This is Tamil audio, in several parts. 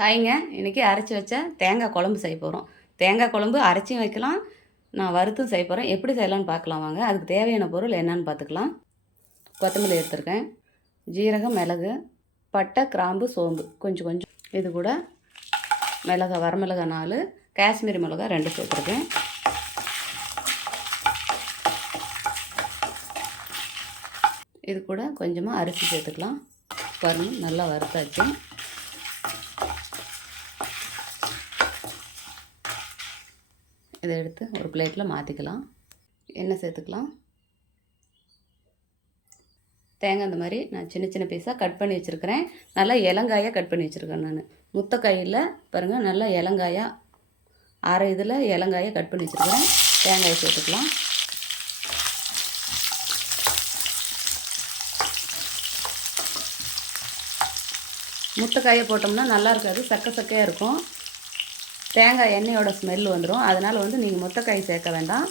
ஹாய்ங்க. இன்றைக்கி அரைச்சி வச்ச தேங்காய் குழம்பு செய்ய போகிறோம். தேங்காய் குழம்பு அரைச்சியும் வைக்கலாம், நான் வறுத்தும் செய்ய போகிறேன். எப்படி செய்யலான்னு பார்க்கலாம் வாங்க. அதுக்கு தேவையான பொருள் என்னன்னு பார்த்துக்கலாம். கொத்தமல்லி எடுத்துருக்கேன், ஜீரகம், மிளகு, பட்டை, கிராம்பு, சோம்பு கொஞ்சம் கொஞ்சம். இது கூட வரமிளகா 4, காஷ்மீரி மிளகா 2 சேர்த்துருக்கேன். இது கூட கொஞ்சமாக அரிசி சேர்த்துக்கலாம். பாருங்கள், நல்லா வறுத்தாச்சு. இதை எடுத்து ஒரு பிளேட்டில் மாற்றிக்கலாம். எண்ணெய் சேர்த்துக்கலாம். தேங்காய் இந்த மாதிரி நான் சின்ன சின்ன பீஸாக கட் பண்ணி வச்சுருக்கிறேன். நல்லா இலங்காயாக கட் பண்ணி வச்சுருக்கேன் நான். முத்தக்காயில் பாருங்கள், நல்லா இலங்காயாக அரை இதில் இலங்காயாக கட் பண்ணி வச்சுருக்கிறேன். தேங்காயை சேர்த்துக்கலாம். முத்தக்காயை போட்டோம்னா நல்லா இருக்காது, சக்கையாக இருக்கும். தேங்காய் எண்ணெயோட ஸ்மெல் வந்துடும். அதனால் நீங்கள் முத்தக்காய் சேர்க்க வேண்டாம்.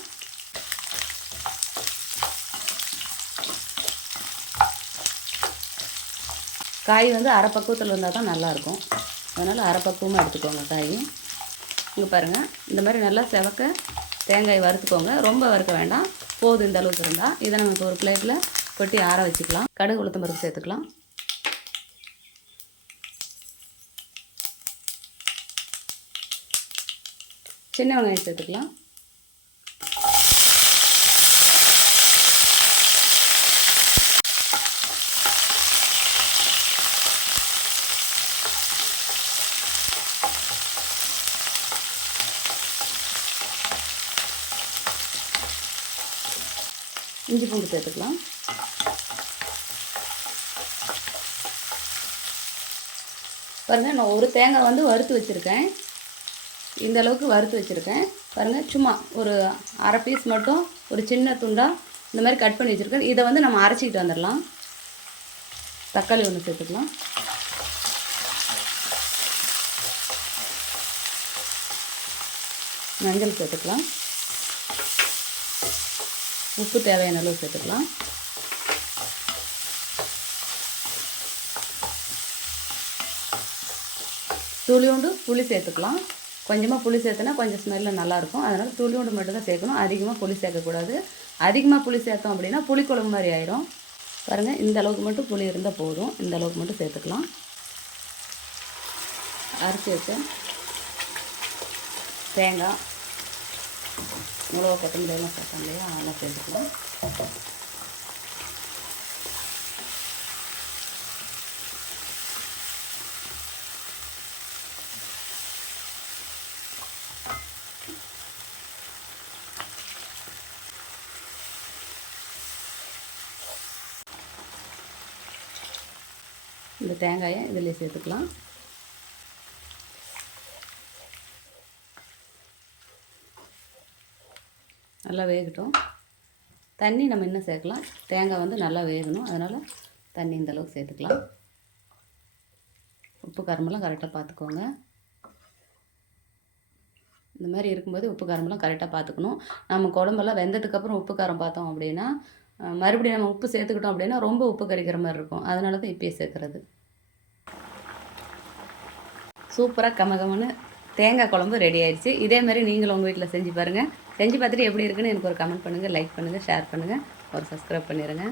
காய் அரை பக்குவத்தில் இருந்தால் தான் நல்லாயிருக்கும். அதனால் அரை பக்குவமாக எடுத்துக்கோங்க காய். இங்கே பாருங்கள், இந்த மாதிரி நல்லா செவக்க தேங்காய் வறுத்துக்கோங்க. ரொம்ப வறுக்க வேண்டாம், போதும் இந்த அளவுக்கு இருந்தால். இதை நம்ம ஒரு பிளேட்டில் கொட்டி ஆற வச்சுக்கலாம். கடுகு, உளுத்தம் பருப்பு சேர்த்துக்கலாம். சின்ன வெங்காயம் சேர்த்துக்கலாம். இஞ்சி பூண்டு சேர்த்துக்கலாம். பாருங்கள், நான் ஒரு தேங்காய் வறுத்து வச்சுருக்கேன். இந்த அளவுக்கு வறுத்து வச்சுருக்கேன். பாருங்கள், சும்மா ஒரு அரை பீஸ் மட்டும் ஒரு சின்ன துண்டாக இந்த மாதிரி கட் பண்ணி வச்சுருக்கேன். இதை நம்ம அரைச்சிக்கிட்டு வந்துடலாம். தக்காளி ஒன்று சேர்த்துக்கலாம். மஞ்சள் சேர்த்துக்கலாம். உப்பு தேவையான அளவு சேர்த்துக்கலாம். துளியோண்டு புளி சேர்த்துக்கலாம். கொஞ்சமாக புளி சேர்த்தனா கொஞ்சம் ஸ்மெல்லில் நல்லாயிருக்கும். அதனால் துளியோண்டு மட்டும் தான் சேர்க்கணும். அதிகமாக புளி சேர்க்கக்கூடாது. அதிகமாக புளி சேர்த்தோம் அப்படின்னா புளிக்குழம்பு மாதிரி ஆயிரும். பாருங்கள், இந்த அளவுக்கு மட்டும் புளி இருந்தால் போதும். இந்த அளவுக்கு மட்டும் சேர்த்துக்கலாம். அரைச்சி வச்ச தேங்காய், மிளகா, கொத்தமல்லி எல்லாம் சேர்த்தோம் இல்லையா, அதெல்லாம் சேர்த்துக்கலாம். இந்த தேங்காயை இதில் சேர்த்துக்கலாம். நல்லா வேகட்டும். தண்ணி நம்ம இன்னும் சேர்க்கலாம். தேங்காய் நல்லா வேகணும். அதனால் தண்ணி இந்த அளவுக்கு சேர்த்துக்கலாம். உப்பு காரமெல்லாம் கரெக்டாக பார்த்துக்கோங்க. இந்த மாதிரி இருக்கும்போது உப்பு காரமெல்லாம் கரெக்டாக பார்த்துக்கணும். நம்ம குழம்பெல்லாம் வெந்ததுக்கப்புறம் உப்பு காரம் பார்த்தோம் அப்படின்னா மறுபடியும் நம்ம உப்பு சேர்த்துக்கிட்டோம் அப்படின்னா ரொம்ப உப்பு கறிக்கிற மாதிரி இருக்கும். அதனால தான் இப்பயே சேர்க்குறது. சூப்பராக கமகமன்னு தேங்காய் குழம்பு ரெடி ஆயிடுச்சு. இதே மாதிரி நீங்களும் உங்கள் வீட்டில் செஞ்சு பாருங்கள். செஞ்சு பார்த்துட்டு எப்படி இருக்குன்னு எனக்கு ஒரு கமெண்ட் பண்ணுங்கள், லைக் பண்ணுங்கள், ஷேர் பண்ணுங்கள், ஒரு சப்ஸ்கிரைப் பண்ணிடுங்க.